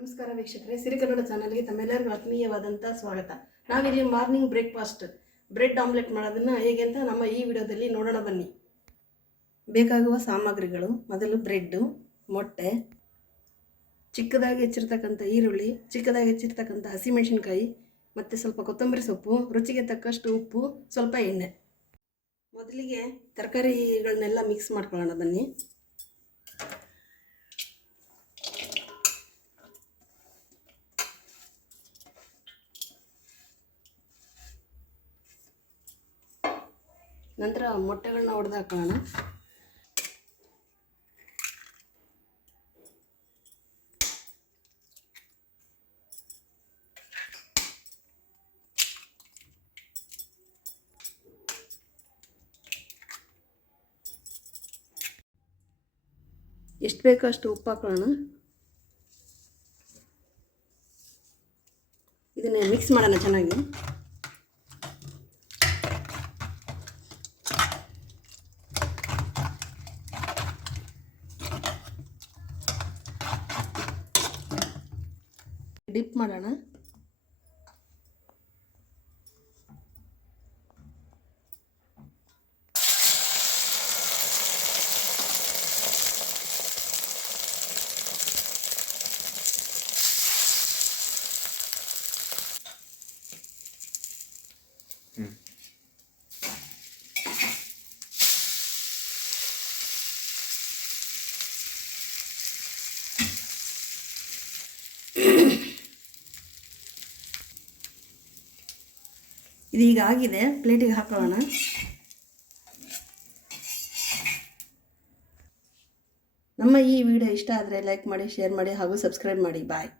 ನಮಸ್ಕಾರ ವೀಕ್ಷಕರೇ, ಸಿರಿಕನ್ನಡ ಚಾನಲ್ಗೆ ತಮ್ಮೆಲ್ಲರಿಗೂ ಆತ್ಮೀಯವಾದಂಥ ಸ್ವಾಗತ. ನಾವಿಲ್ಲಿ ಮಾರ್ನಿಂಗ್ ಬ್ರೇಕ್ಫಾಸ್ಟ್ ಬ್ರೆಡ್ ಆಮ್ಲೆಟ್ ಮಾಡೋದನ್ನು ಹೇಗೆ ಅಂತ ನಮ್ಮ ಈ ವಿಡಿಯೋದಲ್ಲಿ ನೋಡೋಣ ಬನ್ನಿ. ಬೇಕಾಗುವ ಸಾಮಗ್ರಿಗಳು, ಮೊದಲು ಬ್ರೆಡ್ಡು, ಮೊಟ್ಟೆ, ಚಿಕ್ಕದಾಗಿ ಹೆಚ್ಚಿರ್ತಕ್ಕಂಥ ಈರುಳ್ಳಿ, ಚಿಕ್ಕದಾಗಿ ಹೆಚ್ಚಿರ್ತಕ್ಕಂಥ ಹಸಿಮೆಣಸಿನ್ಕಾಯಿ, ಮತ್ತು ಸ್ವಲ್ಪ ಕೊತ್ತಂಬರಿ ಸೊಪ್ಪು, ರುಚಿಗೆ ತಕ್ಕಷ್ಟು ಉಪ್ಪು, ಸ್ವಲ್ಪ ಎಣ್ಣೆ. ಮೊದಲಿಗೆ ತರಕಾರಿಗಳನ್ನೆಲ್ಲ ಮಿಕ್ಸ್ ಮಾಡ್ಕೊಳ್ಳೋಣ ಬನ್ನಿ. ನಂತರ ಮೊಟ್ಟೆಗಳನ್ನ ಹೊಡೆದು ಹಾಕೋಣ. ಎಷ್ಟು ಬೇಕೋ ಅಷ್ಟು ಉಪ್ಪು ಹಾಕೋಣ. ಇದನ್ನೇ ಮಿಕ್ಸ್ ಮಾಡೋಣ ಚೆನ್ನಾಗಿ. ಡಿಪ್ ಮಾಡೋಣ. ಇದೀಗ ಆಗಿದೆ. ಪ್ಲೇಟಿಗೆ ಹಾಕೋಣ. ನಮ್ಮ ಈ ವಿಡಿಯೋ ಇಷ್ಟ ಆದರೆ ಲೈಕ್ ಮಾಡಿ ಶೇರ್ ಮಾಡಿ ಹಾಗೂ ಸಬ್ಸ್ಕ್ರೈಬ್ ಮಾಡಿ. ಬಾಯ್